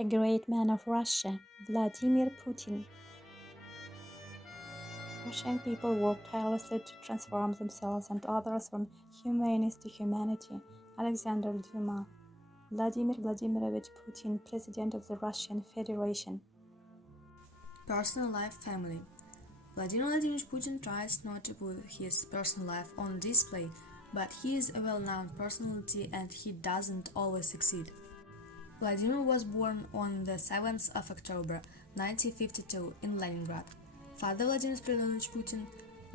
A great man of Russia, Vladimir Putin. Russian people work tirelessly to transform themselves and others from humanist to humanity. Alexander Dumas. Vladimir Vladimirovich Putin, President of the Russian Federation. Personal life, family. Vladimir Vladimirovich Putin tries not to put his personal life on display, but he is a well-known personality and he doesn't always succeed. Vladimir was born on the 7th of October 1952 in Leningrad. Father Vladimir Spiridonovich Putin,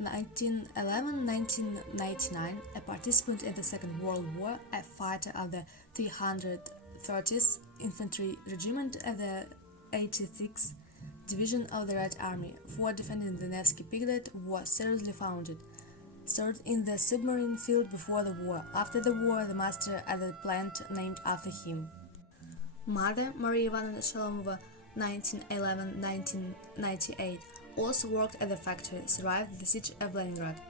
1911-1999, a participant in the Second World War, a fighter of the 330th Infantry Regiment at the 86th Division of the Red Army, for defending the Nevsky Piglet, was seriously wounded. Served in the submarine field before the war. After the war, the master at the plant named after him. Mother, Maria Ivanovna Shalomova, 1911-1998, also worked at the factory, survived the siege of Leningrad.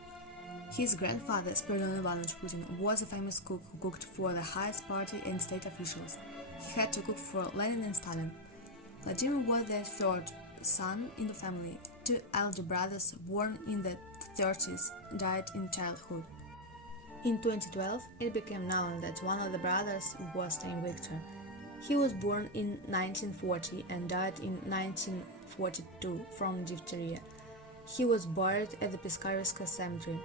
His grandfather, Spiridon Ivanovich Putin, was a famous cook who cooked for the highest party and state officials. He had to cook for Lenin and Stalin. Vladimir was the third son in the family. Two elder brothers, born in the 30s, died in childhood. In 2012, it became known that one of the brothers was named Victor. He was born in 1940 and died in 1942 from diphtheria. He was buried at the Piskarevska cemetery.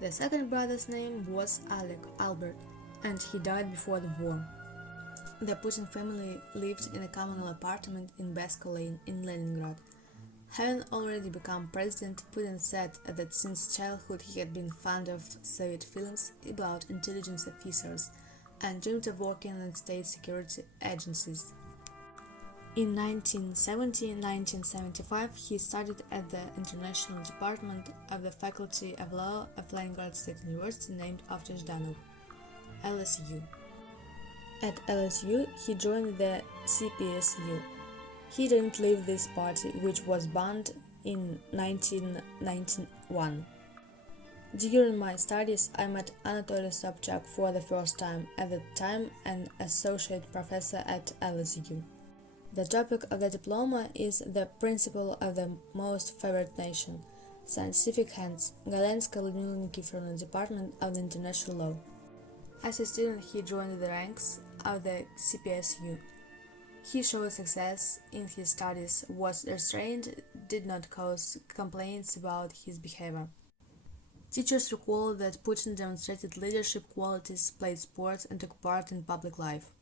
The second brother's name was Albert, and he died before the war. The Putin family lived in a communal apartment in Besko Lane in Leningrad. Having already become president, Putin said that since childhood he had been fond of Soviet films about intelligence officers and dreamed of working in state security agencies. In 1970-1975, he studied at the International Department of the Faculty of Law of Leningrad State University, named after Zhdanov, LSU. At LSU, he joined the CPSU. He didn't leave this party, which was banned in 1991. During my studies, I met Anatoly Sobchak for the first time, at the time an associate professor at LSU. The topic of the diploma is the principle of the most favored nation, scientific hands, Galenska Ludmila Nikiforovna, Department of the International Law. As a student, he joined the ranks of the CPSU. He showed success in his studies, was restrained, did not cause complaints about his behavior. Teachers recall that Putin demonstrated leadership qualities, played sports, and took part in public life.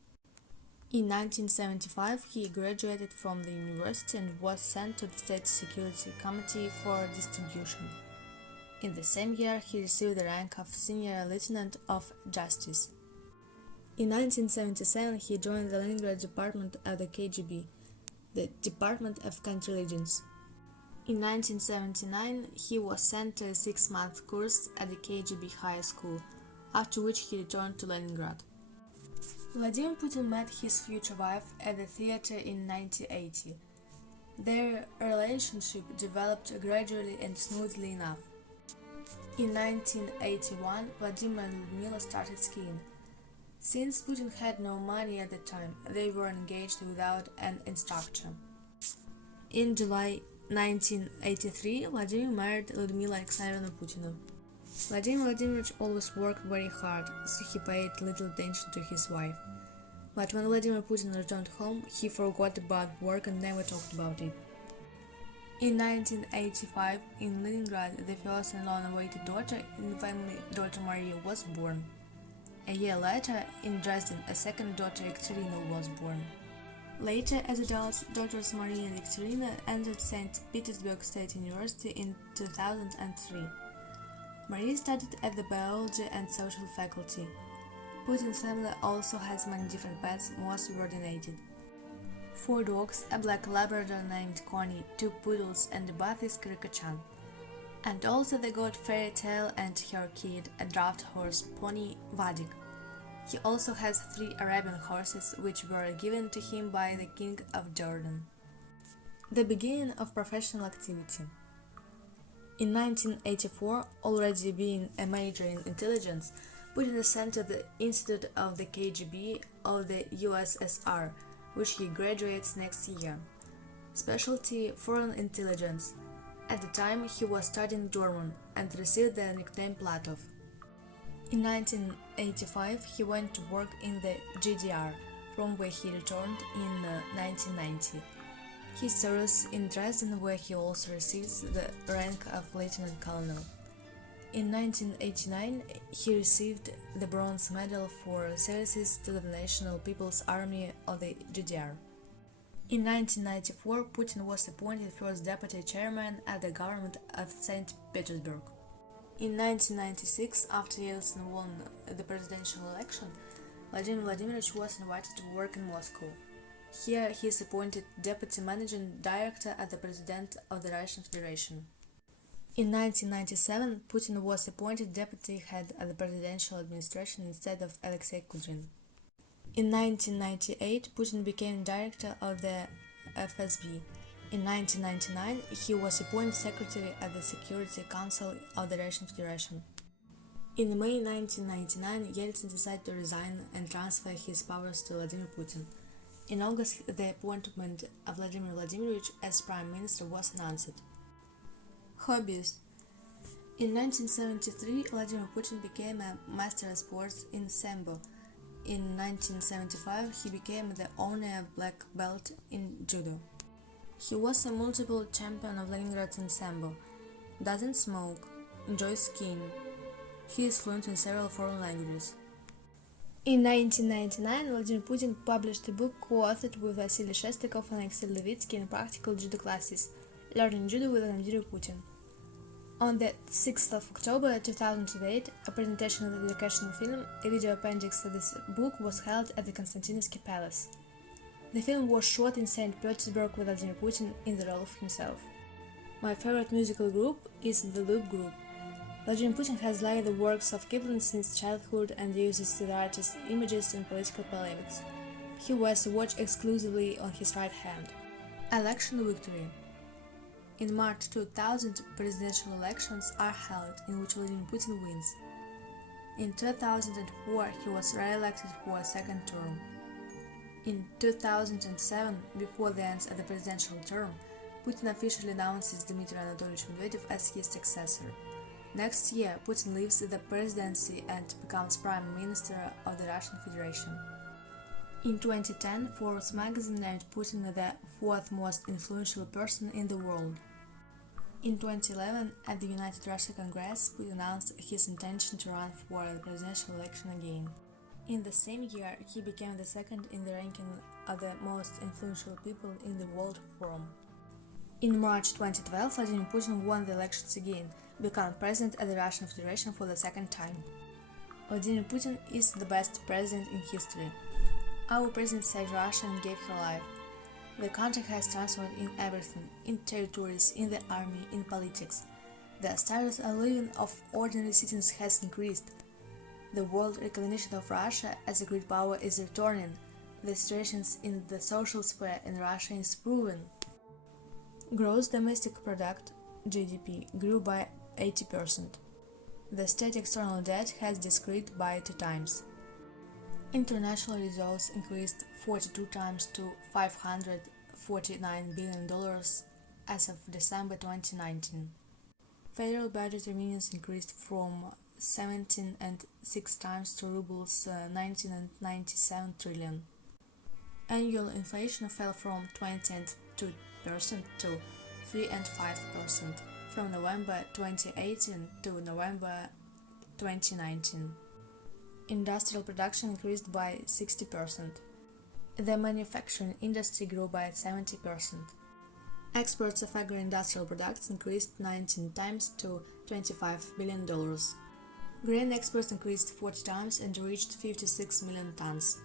In 1975, he graduated from the university and was sent to the State Security Committee for distribution. In the same year, he received the rank of Senior Lieutenant of Justice. In 1977, he joined the Leningrad Department of the KGB, the Department of Counterintelligence. In 1979, he was sent to a 6-month course at the KGB High School, after which he returned to Leningrad. Vladimir Putin met his future wife at the theater in 1980. Their relationship developed gradually and smoothly enough. In 1981, Vladimir and Ludmila started skiing. Since Putin had no money at the time, they were engaged without an instructor. In July 1983, Vladimir married Ludmila Alexandrovna Putina. Vladimir Vladimirovich always worked very hard, so he paid little attention to his wife. But when Vladimir Putin returned home, he forgot about work and never talked about it. In 1985, in Leningrad, the first and long-awaited daughter in the family, daughter Maria, was born. A year later, in Dresden, a second daughter, Ekaterina, was born. Later, as adults, daughters Maria and Ekaterina entered St. Petersburg State University in 2003. Maria studied at the Biology and Social faculty. Putin's family also has many different pets, more subordinated. 4 dogs, a black Labrador named Connie, 2 poodles, and a Buffy's Kirikachan. And also they got Fairy Tale and her kid, a draft horse pony Vadik. He also has 3 Arabian horses, which were given to him by the King of Jordan. The beginning of professional activity. In 1984, already being a major in intelligence, Putin was sent to the Institute of the KGB of the USSR, which he graduates next year. Specialty Foreign Intelligence. At the time, he was studying German and received the nickname Platov. In 1985, he went to work in the GDR, from where he returned in 1990. He serves in Dresden, where he also receives the rank of lieutenant colonel. In 1989, he received the Bronze Medal for services to the National People's Army of the GDR. In 1994, Putin was appointed first deputy chairman at the government of St. Petersburg. In 1996, after Yeltsin won the presidential election, Vladimir Vladimirovich was invited to work in Moscow. Here, he is appointed deputy managing director at the President of the Russian Federation. In 1997, Putin was appointed deputy head of the presidential administration instead of Alexei Kudrin. In 1998, Putin became director of the FSB. In 1999, he was appointed secretary at the Security Council of the Russian Federation. In May 1999, Yeltsin decided to resign and transfer his powers to Vladimir Putin. In August, the appointment of Vladimir Vladimirovich as prime minister was announced. Hobbies. In 1973, Vladimir Putin became a master of sports in Sambo. In 1975, he became the owner of black belt in judo. He was a multiple champion of Leningrad in Sambo. Doesn't smoke. Enjoys skiing. He is fluent in several foreign languages. In 1999, Vladimir Putin published a book co-authored with Vasily Shestakov and Alexei Levitsky in practical judo classes, Learning Judo with Vladimir Putin. On the 6th of October 2008, a presentation of the educational film, a video appendix to this book, was held at the Konstantinovsky Palace. The film was shot in St. Petersburg with Vladimir Putin in the role of himself. My favorite musical group is the Loop Group. Vladimir Putin has liked the works of Kipling since childhood and uses the artist's images in political polemics. He wears a watch exclusively on his right hand. Election victory. In March 2000, presidential elections are held in which Vladimir Putin wins. In 2004, he was re-elected for a second term. In 2007, before the end of the presidential term, Putin officially announces Dmitry Anatolyevich Medvedev as his successor. Next year, Putin leaves the presidency and becomes Prime Minister of the Russian Federation. In 2010, Forbes magazine named Putin the fourth most influential person in the world. In 2011, at the United Russia Congress, Putin announced his intention to run for the presidential election again. In the same year, he became the second in the ranking of the most influential people in the World Forum. In March 2012, Vladimir Putin won the elections again, becoming president of the Russian Federation for the second time. Vladimir Putin is the best president in history. Our president saved Russia and gave her life. The country has transformed in everything, in territories, in the army, in politics. The standard of living of ordinary citizens has increased. The world recognition of Russia as a great power is returning. The situation in the social sphere in Russia is proven. Gross domestic product (GDP) grew by 80%. The state external debt has decreased by 2 times. International reserves increased 42 times to $549 billion as of December 2019. Federal budget revenues increased from 17.6 times to rubles 19.97 trillion. Annual inflation fell from 20.2% to 3.5% from November 2018 to November 2019. Industrial production increased by 60%. The manufacturing industry grew by 70%. Exports of agro-industrial products increased 19 times to $25 billion. Grain exports increased 40 times and reached 56 million tons.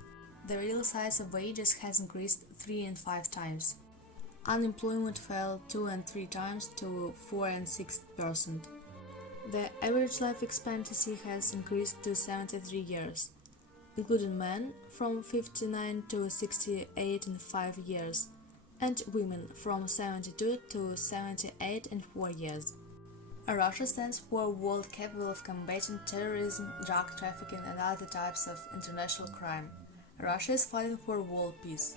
The real size of wages has increased 3 and 5 times. Unemployment fell 2 and 3 times to 4 and 6%. The average life expectancy has increased to 73 years, including men from 59 to 68 and 5 years, and women from 72 to 78 and 4 years. Russia stands for a world capable of combating terrorism, drug trafficking and other types of international crime. Russia is fighting for world peace.